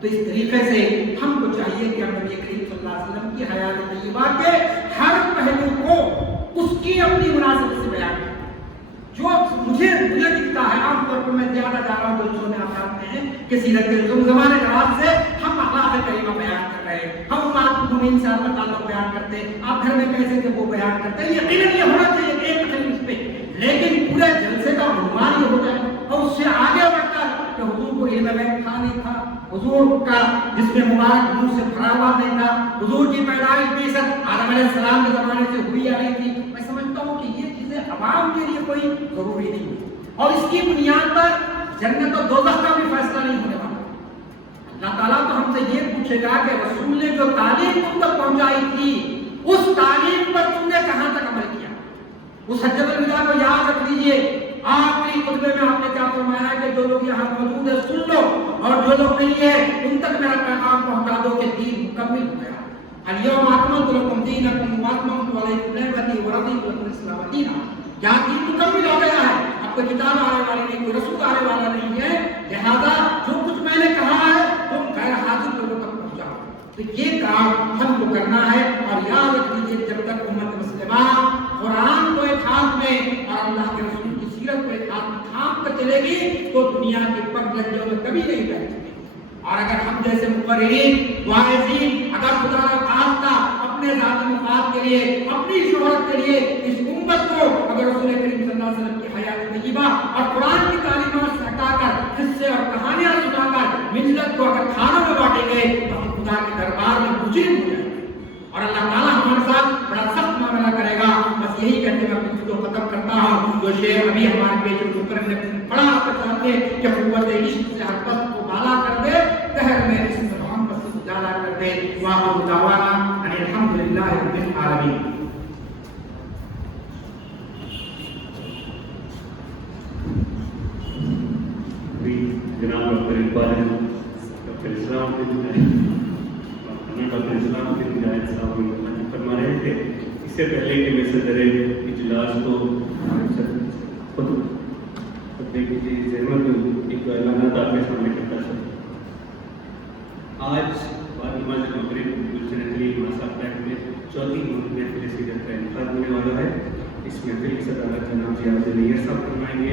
تو اس طریقے سے ہم کو چاہیے کہ ہم نبی کریم صلی اللہ علیہ وسلم کی حیات طیبہ کے ہر پہلو کو اس کی اپنی مناسبت سے بیان کریں. جو مجھے دکھتا ہے عام طور پر، میں زیادہ جا رہا ہوں دوستوں میں، آپ جانتے ہیں کہ سیرت کے زمانے جواب سے ہم اخلاق کریمہ بیان کر رہے ہیں، ہم امت مومنین سے اپنا تعلق بیان کرتے ہیں، آپ گھر میں کیسے تھے وہ بیان کرتے ہیں. یقیناً یہ ہونا چاہیے ایک اس پہ، لیکن پورے جلسے کا عنوان یہ ہوتا ہے اور اس سے آگے بڑھ کر کہ حضور کو علم غیب تھا نہیں تھا، حضور کا جس میں مبارک نور سے بھرا ہوا نہیں تھا، حضور کی پیدائش بعثت آدم علیہ السلام کے زمانے سے ہوئی یا نہیں تھی. میں سمجھتا ہوں کہ یہ چیزیں عوام کے لیے کوئی ضروری نہیں ہے، اور اس کی بنیاد پر جنت و دوزخ کا بھی فیصلہ نہیں ہونے والا. اللہ تعالیٰ تو ہم سے یہ پوچھے گا کہ رسول نے جو تعلیم تم تک پہنچائی تھی اس تعلیم پر تم نے کہاں تک عمل کیا. اس حجۃ الوداع کو یاد رکھ لیجیے، آخری خطبے میں آپ نے کیا فرمایا کہ جو لوگ یہاں موجود ہیں سن لو، اور جو لوگ نہیں ہیں ان تک میرا پیغام پہنچا دو کہ دین مکمل ہو گیا. الیوم اکملت لکم دینکم واتممت علیکم نعمتی ورضیت لکم الاسلام دینا. یہاں دین مکمل ہو گیا ہے، اب کوئی کتاب آنے والی نہیں، کوئی رسول آنے والا نہیں ہے، لہذا جو کچھ میں نے کہا ہے تم غیر حاضر لوگوں تک پہنچاؤ. تو یہ کام ہم کو کرنا ہے. اور یاد رکھ لیجیے جب تک امت مسلمہ قرآن کو ایک ہاتھ میں اور اللہ کے رسول کی سیرت کو ایک ہاتھ میں تھام کر چلے گی تو دنیا کے پگ لنجوں میں کبھی نہیں بیٹھ سکے. اور اگر ہم جیسے مقررین واعظین اگر خدا کا خاصہ اپنے ذاتی مفاد کے لیے، اپنی شہرت کے لیے اس امت کو اگر رسول کریم صلی اللہ علیہ وسلم کی حیات طیبہ اور قرآن کی تعلیمات سے ہٹا کر قصے اور کہانیاں سنا کر ملت کو اگر کھانوں میں بانٹیں گے تو ہم خدا کے دربار میں مجرم ہو جائیں گے اور اللہ تعالیٰ ہمارے ساتھ بڑا سخت معاملہ کرے گا. بس یہی کہتے میں اپنی خود کو ختم کرتا ہوں. جو شعر ابھی ہمارے پیش مکرم نے پڑھا آپ چاہتے کہ قوت عشق سے ہر پست کو بالا کر دے، قہر میں عشق سے محمد سے اجالا کر دے. وآخر دعوانا ان الحمدللہ رب العالمین. جناب ڈاکٹر اقبال ڈاکٹر اسلام کے ہدایت صاحب فرما رہے تھے. اس سے پہلے کہ میں صدر اجلاس کو خطبے کی زحمت دوں، ایک اعلانات آپ کے سامنے کرتا چلوں. آج بعد نماز مغرب گلشن صاحب فلیٹ میں 4ویں محفل سیرت کا انعقاد ہونے والا ہے. اس محفل کی صدارت جناب ضیاء النیر صاحب فرمائیں گے.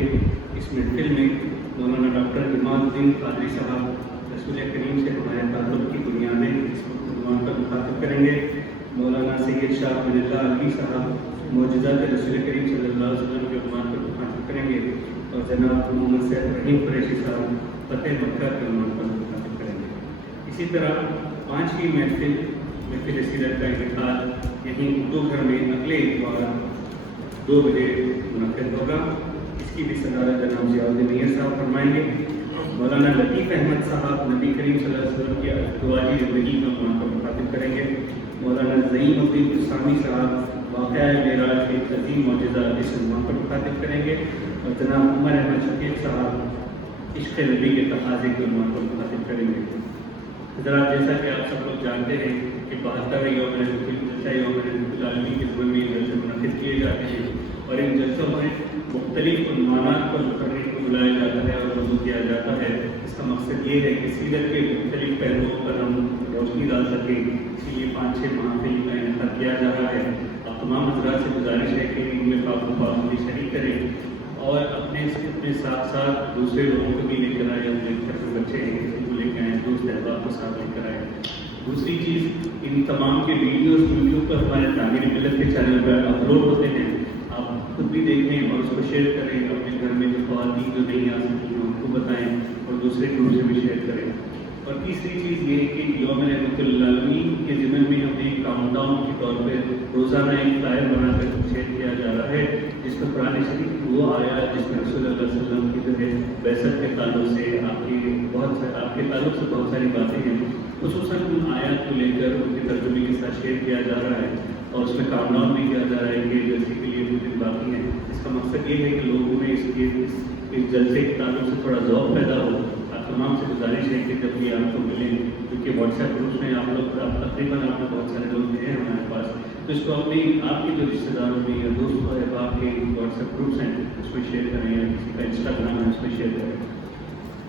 اس محفل میں مولانا ڈاکٹر اماد الدین قادری صاحب رسول کریم سے ہمارے تعلق کی بنیادیں اس عنوان پر مخاطب کریں گے. مولانا سید شاہ ولی اللہ علی صاحب معجزات رسول کریم صلی اللہ علیہ وسلم کے عنوان پر مخاطب کریں گے. اور جناب محمد سید رحیم قریشی صاحب فتح مکہ کے عنوان پر مخاطب کریں گے. اسی طرح 5ویں محفل سیرت کا انعقاد یہیں اردو گھر میں اگلے اتوار 2 بجے منعقد ہوگا. اس کی بھی صدارت جناب ضیاء النیر صاحب فرمائیں گے. مولانا لطیف احمد صاحب نبی کریم صلی اللہ علیہ وسلم کی ازدواجی زندگی کا عنوان پر مخاطب کریں گے. مولانا زعیم الدین اسلامی صاحب واقعہ معراج کے عظیم معجزہ اس عنوان پر مخاطب کریں گے. اور جناب عمر احمد شفیق صاحب عشق نبی کے تقاضے کے عنوان پر مخاطب کریں گے. حضرات، جیسا کہ آپ سب لوگ جانتے ہیں کہ 72 یوم العالمین کے ضمن میں جلسے منعقد کیے جاتے ہیں اور ان جلسوں میں مختلف عنوانات پر مقررین کو بلایا جاتا ہے اور موضوع کیا جاتا ہے. اس کا مقصد یہ ہے کہ سیرت کے مختلف پہلوؤں پر ہم روشنی ڈال سکیں. اسی لیے 5-6 محافل کا انعقاد کیا جا رہا ہے. آپ تمام حضرات سے گزارش ہے کہ ان میں پابندی شریک کریں اور اپنے ساتھ ساتھ دوسرے لوگوں کو بھی لے کر آئے. اپنے گھر کے بچے ہیں کسی کو لے کے آئیں، دوست احباب کو ساتھ لے کر آئیں. دوسری چیز، ان تمام کے ویڈیوز یوٹیوب پر ہمارے تعمیر ملت کے چینل پر اپلوڈ ہوتے ہیں. آپ خود بھی دیکھیں اور اس کو شیئر کریں. اپنے گھر میں جو خواتین جو نہیں آ سکتی ہیں ان کو بتائیں اور دوسرے گروپ سے بھی شیئر کریں. اور تیسری چیز یہ ہے کہ یوم رحمت العالمین کے ضمن میں ہمیں کاؤنٹ ڈاؤن کے طور پہ روزانہ ایک فلائر بنا کر شیئر کیا جا رہا ہے جس میں قرآن شریف وہ آیا جس میں رسول اللہ صلی اللہ علیہ وسلم کی جو ہے بعثت کے تعلق سے آپ کے تعلق سے بہت ساری باتیں ہیں. خصوصاً ان آیات کو لے کر ان کے ترجمے کے ساتھ شیئر کیا جا رہا ہے اور اس میں کاؤنٹ ڈاؤن بھی کیا جا رہا ہے کہ جلسے کے لیے 2 دن باقی ہیں. اس کا مقصد یہ ہے کہ لوگوں میں اس جلسے کے تعلق سے تھوڑا ذوق پیدا ہو. آپ تمام سے گزارش ہے کہ جب بھی آپ کو ملیں، کیونکہ واٹس ایپ گروپس میں آپ لوگ تقریباً آپ کو بہت سارے لوگ ہیں ہمارے پاس، تو اس کو اپنی آپ کے جو رشتے داروں میں یا دوست احباب کے واٹس ایپ گروپس ہیں اس میں شیئر کریں یا کسی کا انسٹاگرام ہے اس میں شیئر کریں.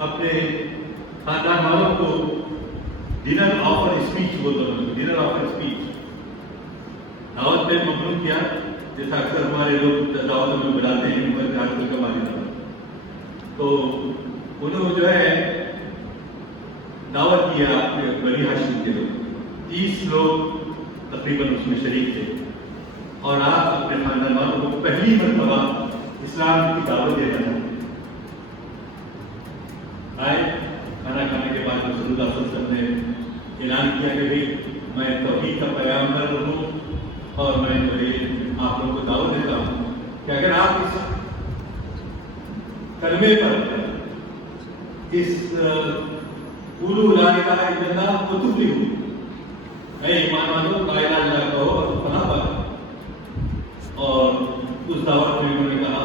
اپنے خاندان والوں کو ڈنر آفر اسپیچ بولتا ہوں، ڈنر آفر اسپیچ دعوت پہ ممنوع کیا، جیسا اکثر ہمارے لوگ دعوتوں میں بلاتے ہیں تو انہوں جو ہے دعوت کیا بنی ہاشم کے لوگ، 30 لوگ تقریباً اس میں شریک تھے، اور آپ اپنے خاندان والوں کو پہلی مرتبہ اسلام کی دعوت دے رہے ہیں۔ آئے کھانا کھانے کے بعد رسول اللہ صلی اللہ علیہ وسلم نے اعلان کیا کہ بھائی میں توحید کا پیغامبر ہوں، اور میں جو ہے آپ لوگوں کو دعوت دیتا ہوں کہ اگر آپ اس کلمے پر، اس قولوا لا الہ الا اللہ کو تفلحوا، اے ایمان والو لا الہ الا اللہ کہو اور فلاح پاؤ۔ اور اس دعوت میں انہوں نے کہا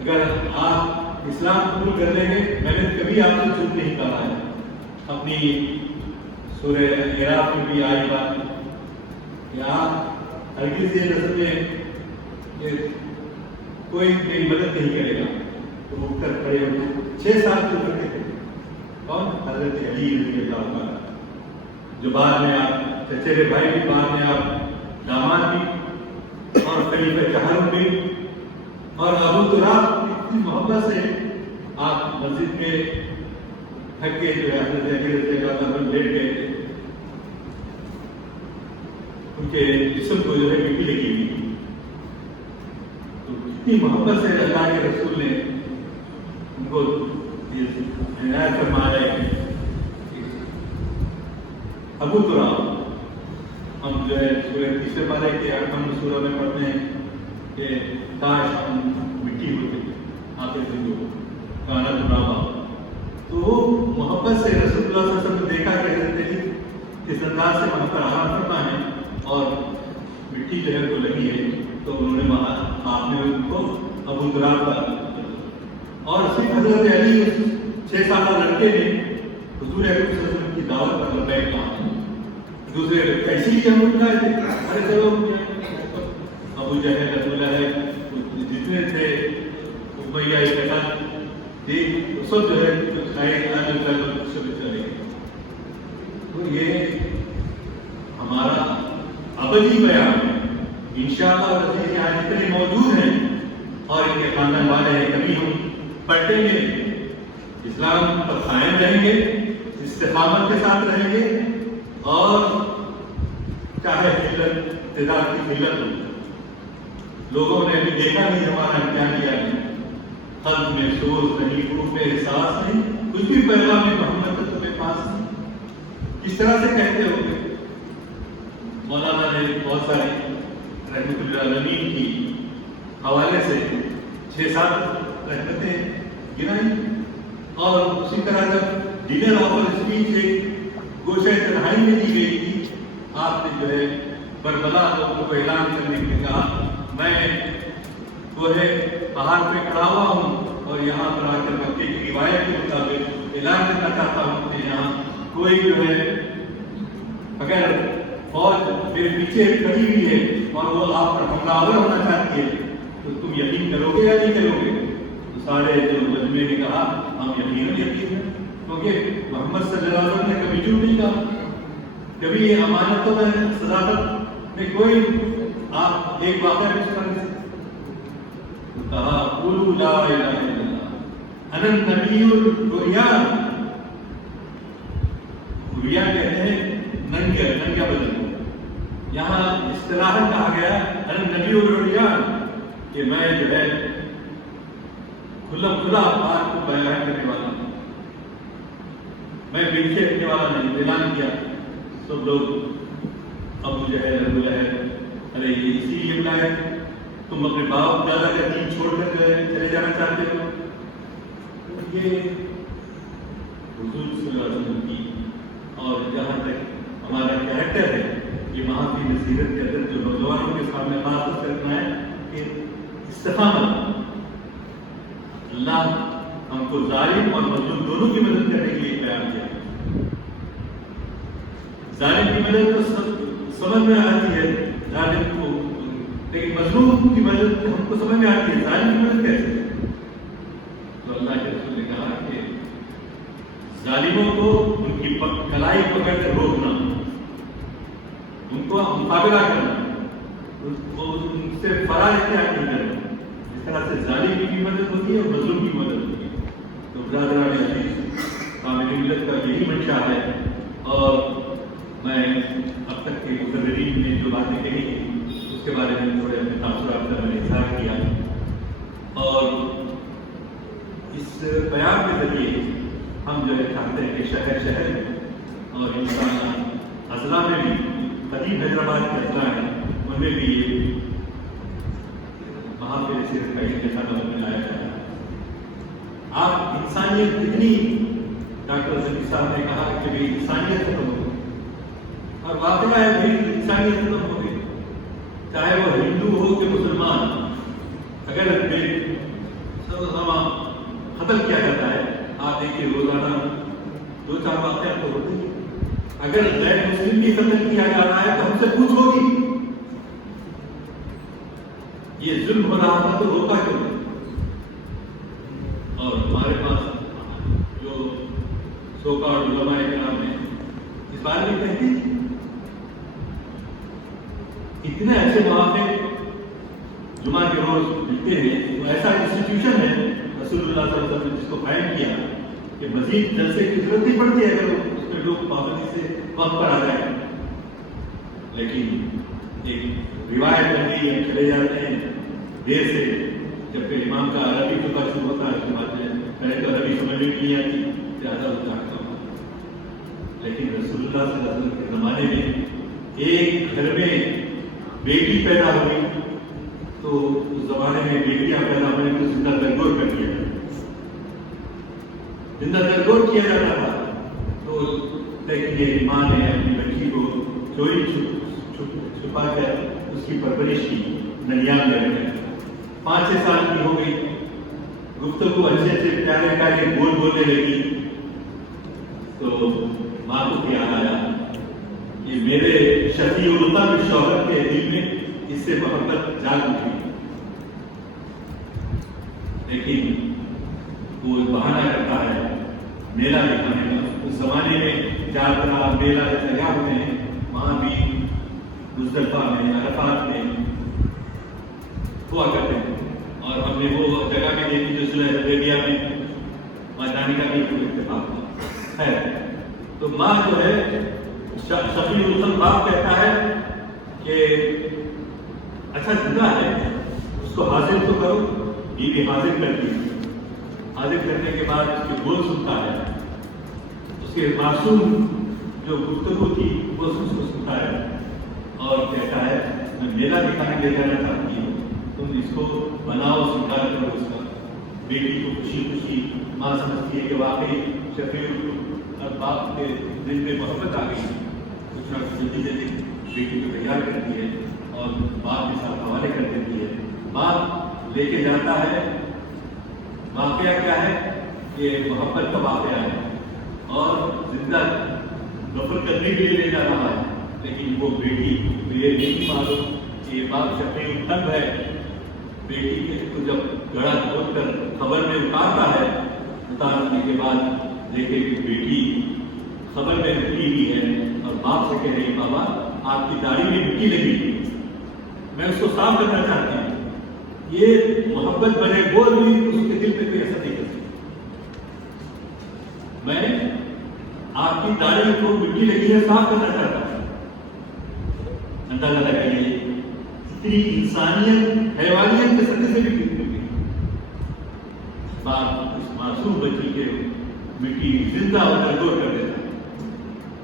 اگر آپ اسلام قبول کر لیں گے، میں نے کبھی آپ سے جھوٹ نہیں کہا ہے۔ اپنی سورہ اعراف میں بھی آئی بات کہ آپ ہرگز یہ نظر میں کہ کوئی میری مدد نہیں کرے گا، تو اٹھ کر کھڑے ہوتے 6 سال کے عمر کے تھے۔ کون؟ حضرت علی رضی اللہ عنہ، جو بعد میں آپ چچیرے بھائی بھی، بعد میں آپ داماد بھی، اور خلیفہ چہارم بھی، اور ابو تراب اتنی محبت سے آپ مسجد میں تھک کے جو ہے حضرت علی رضی اللہ عنہ لیٹ گئے تھے، ان کے جسم کو جو ہے مٹی لگی ہوئی، تو اتنی محبت سے اللہ کے رسول نے ان کو عنایت فرمایا ہے کہ ابو تراب، ہم جو ہے سورہ 30 پارے کے 8 سورہ میں پڑھتے ہیں کہ کاش ہم مٹی ہوتے آتے تھے کانا ترابا، تو وہ محبت سے رسول اللہ صلی اللہ علیہ وسلم نے دیکھا کہ حضرت علی کس انداز سے وہاں پر آرام کرنا ہے، اور مٹی جو ہے وہ لگی ہے، تو انہوں نے وہاں آپ نے ان کو ابو تراب کا، اور صرف حضرت علی اس 6 سالہ لڑکے نے حضور اکرم صلی اللہ علیہ وسلم کی دعوت پر لبیک کہا۔ دوسرے کیسی ہی ہم اٹھ گئے تھے، ارے چلو ابو جہل، ابو لہب جتنے تھے، امیہ ابن جی سب جو ہے سب چلے گئے۔ تو یہ ہمارا ابدی بیان ہے، انشاءاللہ رسول یہاں جتنے موجود ہیں اور ان کے خاندان والے ہیں، کبھی ہم پلٹیں گے، اسلام پر قائم رہیں گے، استقامت کے ساتھ رہیں گے، اور چاہے اقتدار کی ملت ہو، لوگوں نے ابھی دیکھا نہیں ہمارا امتحان کیا نہیں، قلب میں سوز نہیں، روح میں احساس نہیں، کچھ بھی پیغام محمد تمہیں پاس نہیں، کس طرح سے کہتے ہو گے؟ مولانا نے بہت ساری رحمت اللہ العالمین کی حوالے سے 6-7 رحمتیں گنائی، اور اسی طرح جب ڈنر آفر اسپیچ ایک گوشہ تنہائی میں دی گئی تھی، آپ نے جو ہے بربلا لوگوں کو اعلان کرنے کے لیے کہا میں وہ ہے پہاڑ پہ کھڑا ہوا ہوں، اور یہاں پر آ کر مکے کی روایت کے مطابق اعلان کرنا چاہتا ہوں کہ یہاں کوئی جو ہے اگر فوج میرے پیچھے کھڑی ہوئی ہے اور وہ آپ پر حملہ آور ہونا چاہتی ہے تو تم یقین کرو گے یا نہیں کرو گے؟ تو سارے جو مجمع نے کہا ہم یقین ہے، کیونکہ محمد صلی اللہ علیہ وسلم نے کبھی جھوٹ نہیں کہا، کبھی امانتوں میں صداقت میں کوئی آپ ایک واقعہ کچھ کر نہیں سکتے۔ کہا قولوا لا الہ الا اللہ انا النبی العریان، عریان کہتے ہیں ننگا بدن، یہاں اصطلاحاً کہا گیا انا النبی العریان کہ میں جو ہے کھلا بات کو بیان کرنے والا ہوں، میں پیچھے رکھنے والا نہیں۔ اعلان کیا سب لوگ ابو جہل، ابو لہب، ارے یہ اسی لیے بلایا تم اپنے باپ دادا کا دین چھوڑ کر جو ہے چلے جانا چاہتے ہو؟ یہ حضور صلی اللہ علیہ وسلم کی، اور جہاں تک ہمارا کریکٹر ہے، یہ وہاں کی نصیحت کے اندر جو نوجوانوں کے سامنے خاص کرنا ہے کہ استقامت، اللہ ہم کو ظالم اور مظلوم دونوں کی مدد کرنے کے لیے تیار کیا۔ ظالم کی مدد تو سمجھ میں آتی ہے ظالم کو، لیکن مظلوم کی مدد ہم کو سمجھ میں آتی ہے، ظالم کی مدد کیسے؟ تو اللہ کے رسول نے کہا کہ ظالموں کو ان کی کلائی پکڑ کر روکنا، ان کو مقابلہ کرنا، ان سے فرار اختیار نہیں کرنا. اس طرح سے ظالم کی مدد ہوتی ہے اور مظلوم کی مدد ہوتی ہے. تو برادران عزیز، عامل ملت کا یہی منشا ہے. اور میں اب تک کے مقررین نے جو باتیں کہی تھی اس کے بارے میں تھوڑے اپنے تاثرات کا میں نے اظہار کیا. اور اس بیان کے ذریعے ہم جو ہے چاہتے ہیں کہ شہر شہر میں اور انسان اضلاع میں بھی، قدیم حیدرآباد کے اضلاع ہیں ان میں بھی یہ محافل صرف کا ایک جیسا نظر میں آیا جائے. آپ انسانیت کتنی، ڈاکٹر زکی صاحب نے کہا کہ بھی انسانیت ختم ہو گئی، اور واقعہ ہے بھی انسانیت ختم ہو گئی. چاہے وہ ہندو ہو کہ مسلمان، اگر ختم کیا جاتا ہے. آپ دیکھیے روزانہ 2-4 واقعات تو ہوتے ہیں. اگر غیر مسلم بھی قتل کیا جا رہا ہے تو ہم سے پوچھ ہوگی یہ ظلم ہو رہا تھا تو روکا کیوں؟ اور ہمارے پاس جو سوکار علماء کرام ہیں اس بارے میں کہتے ہیں اتنے ایسے مواقع جمعہ کے روز ملتے ہیں. وہ ایسا انسٹیٹیوشن ہے رسول اللہ صلی اللہ علیہ وسلم نے جس کو قائم کیا کہ مزید جلسے کی ضرورت نہیں پڑتی ہے اگر اس میں لوگ پابندی سے وقت پر آ جائیں. لیکن ایک روایت بن گئی ہے، چلے جاتے ہیں دیر سے، جب کہ امام کا عربی خطبہ شروع ہوتا ہے اس کے بعد پہلے تو عربی سمجھ میں نہیں آتی، زیادہ ہوتا ہے. لیکن رسول اللہ صلی اللہ علیہ وسلم کے زمانے میں ایک گھر میں بیٹی پیدا ہوئی تو اس زمانے میں بیٹیاں پیدا ہوئی تو زندہ درگور کر دیا جاتا، زندہ درگور کیا جاتا تھا. تو دیکھیے ماں نے اپنی بچی کو چوری چھپا کر اس کی پرورش کی، ننیال میں رکھ کر. 5-6 سال کی ہو گئی، گفتگو اچھے اچھے پیارے پیارے بول بولنے لگی. تو ماں کو یاد آیا کہ میرے شفیع الطف شوہر کے دل میں اس سے محبت جاگ اٹھی. لیکن وہ بہانہ کرتا ہے میلہ دکھانے کا. اس زمانے میں جاترا میلہ جگہ ہوتے ہیں، وہاں بھی مزدلفہ میں عرفات میں ہوا کرتے ہیں. اور ہم نے وہ جگہ بھی دیکھی جو صلح حدیبیہ میں جانے کا بھی اتفاق ہے. تو ماں جو ہے شفیع الطف باپ کہتا ہے کہ اچھا زندہ ہے اس کو حاضر تو کرو. بیوی حاضر کرتی ہے، حاضر کرنے کے بعد اس کے بول سنتا ہے، اس کے معصوم جو گفتگو تھی وہ اس کو سنتا ہے اور کہتا ہے میں میلہ دکھانے لے جانا چاہتی ہوں، تم اس کو بناؤ، سنگار کرو. اس کا بیٹی کو خوشی خوشی ماں سمجھتی ہے کہ واقعی شفیع اور باپ کے دل میں محبت آ گئی. کچھ نہ کچھ جلدی جلدی بیٹی کو تیار کرتی ہے اور باپ کے ساتھ حوالے کر دیتی ہے. باپ لے کے جاتا ہے. واقعہ کیا ہے؟ یہ محبت کا واقعہ ہے اور زندہ نفر کرنے کے لیے لے جا رہا ہے. لیکن وہ بیٹی تو یہ نہیں معلوم کہ یہ باپ شفیع الطف ہے. بیٹی کو جب گڑا کھول کر خبر میں اتارتا ہے، اتارنے کے بعد دیکھے کہ بیٹی خبر میں رکھی ہوئی ہے اور باپ سے کہہ رہی بابا آپ کی داڑھی میں مٹی لگی، میں اس کو صاف کرنا چاہتی ہوں. یہ محبت بنے بول بھی اس کے دل پہ کوئی ایسا نہیں کر سکتا. میں آپ کی داڑھی کو مٹی لگی ہے صاف کرنا چاہتا ہوں. اندازہ لگائیے اتنی انسانیت حیوانیت کے سطح سے بھی گر گئی. باپ اس معصوم بچی کے مٹی زندہ ہو کر دور کر دیتا ہے،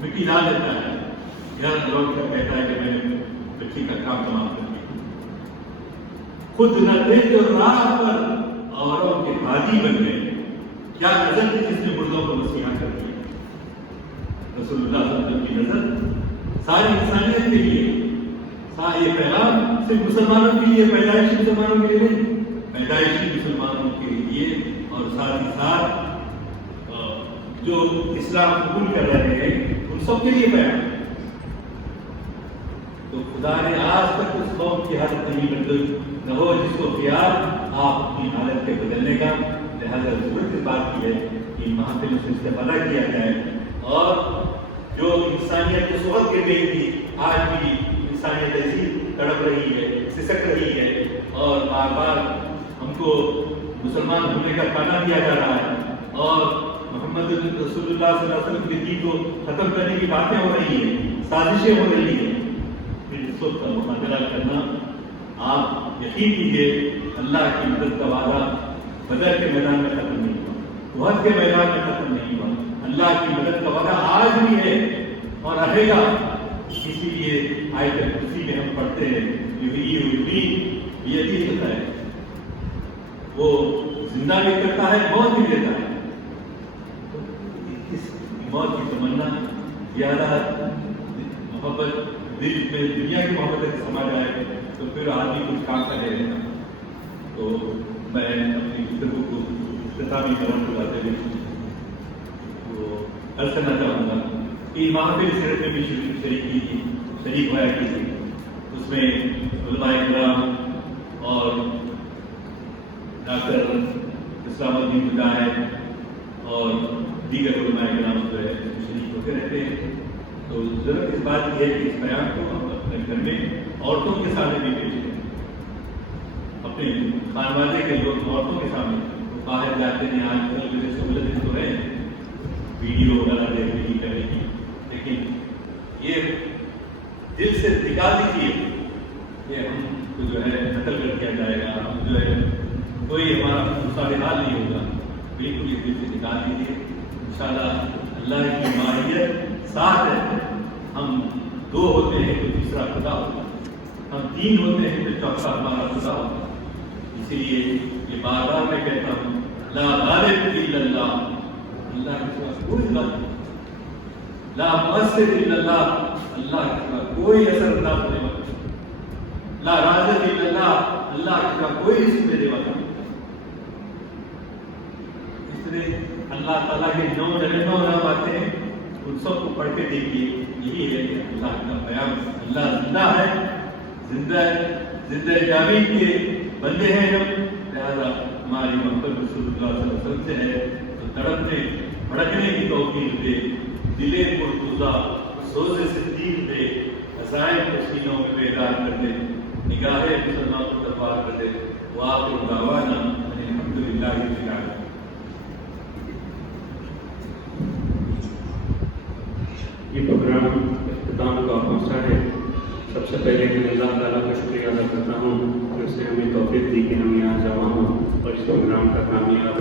مٹی لا دیتا ہے، گھر لوٹ کر کہتا ہے کہ میں نے بچی کا کام تمام کر دیا. خود نہ تھے جو راہ پر اوروں کے حاجی بن گئے. کیا نظر تھی جس نے مردوں کو مسیحا کر دیا. رسول اللہ صلی اللہ علیہ وسلم کی نظر ساری انسانیت کے لیے. یہ پیغام صرف مسلمانوں کے لیے، پیدائشی مسلمانوں کے لیے نہیں، پیدائشی مسلمانوں کے لیے اور ساتھ ہی ساتھ جو اسلام قبول کر رہے ہیں ان سب کے لیے پیغام. تو خدا نے آج تک اس قوم کی حالت نہیں نہ ہو جس کو خیال آپ اپنی حالت کے بدلنے کا. لہٰذا ضرورت اس بات کی ہے ان محافل سے استفادہ کیا جائے اور جو انسانیت اس وقت کے گئی تھی آج بھی انسانیت ایسی تڑپ رہی ہے سسک رہی ہے اور بار بار ہم کو مسلمان ہونے کا تانا دیا جا رہا ہے اور محمد رسول اللہ صلی اللہ علیہ وسلم کے دین کو ختم کرنے کی باتیں ہو رہی ہیں سازشیں ہو رہی ہیں پھر اس وقت کا مقابلہ کرنا آپ یقین کیجیے اللہ کی مدد کا وعدہ بدر کے میدان میں ختم نہیں ہوا احد کے میدان میں ختم نہیں ہوا اللہ کی مدد کا وعدہ آج بھی ہے اور رہے گا اسی لیے آیت کرسی میں ہم پڑھتے ہیں یہ ہوتا ہے وہ زندہ بھی کرتا ہے موت بھی دیتا ہے اس موت کی تمنا زیادہ محبت دل میں دنیا کی محبت سما جائے تو پھر آدمی کچھ کام کرے تو میں اپنی گفتگو کو اختتامی قرار دلاتے ہوئے تو عرض کرنا چاہوں گا کہ محافل سیرت میں بھی شریک ہوا کی تھی اس میں علماء کرام اور ڈاکٹر اسلام الدین مجاہد اور دیگر علماء کرام جو ہے شریک ہوتے رہتے ہیں تو ضرورت اس بات کی ہے کہ اس بیان کو ہم اپنے گھر میں عورتوں کے سامنے بھی پیش کریں اپنے خانوادے کے لوگ عورتوں کے سامنے باہر جاتے ہیں آج کل جو سہولتیں تو رہے ویڈیو وغیرہ دیکھنے کی کرنے کی لیکن یہ دل سے نکال دیجیے کہ ہم کو جو ہے قتل کر دیا جائے گا ہم جو ہے کوئی ہمارا مصالحہ نہیں ہوگا بالکل یہ دل سے نکال دیجیے انشاءاللہ اللہ کی ماہیت ساتھ ہے ہم دو ہوتے ہیں تو تیسرا خدا ہوتا ہم تین ہوتے ہیں تو چوتھا ہمارا خدا ہوتا اسی لیے یہ بار بار میں کہتا ہوں لا غالب الا اللہ اللہ کے سوا کوئی غالب لا مؤثر الا اللہ اللہ کے سوا کوئی اثر انداز ہونے والا لا رازق الا اللہ اللہ کے سوا کوئی رزق دینے والا اس طرح اللہ تعالیٰ کے 9 جنموں نام آتے ہیں ان سب کو پڑھ کے دیکھیے یہی ہے کہ اللہ کا بیان اللہ زندہ ہے زندہ جاوید کے بندے ہیں ہم لہٰذا ہماری محبت رسول اللہ صلی اللہ علیہ وسلم سے ہے تو تڑپنے بھڑکنے کی توفیق دے دلے پرتوزہ سوز صدیق دے عزائم کو سینوں میں بیدار کر دے نگاہ مسلمان کو تربار کر دے وآخر دعوانا الحمدللہ رب العالمین یہ پروگرام اختتام کا پہنچا ہے سب سے پہلے میں اللہ تعالیٰ کا شکریہ ادا کرتا ہوں کہ اس نے ہمیں توفیق دی کہ ہم یہاں جمع ہوں اور اس پروگرام کا کامیاب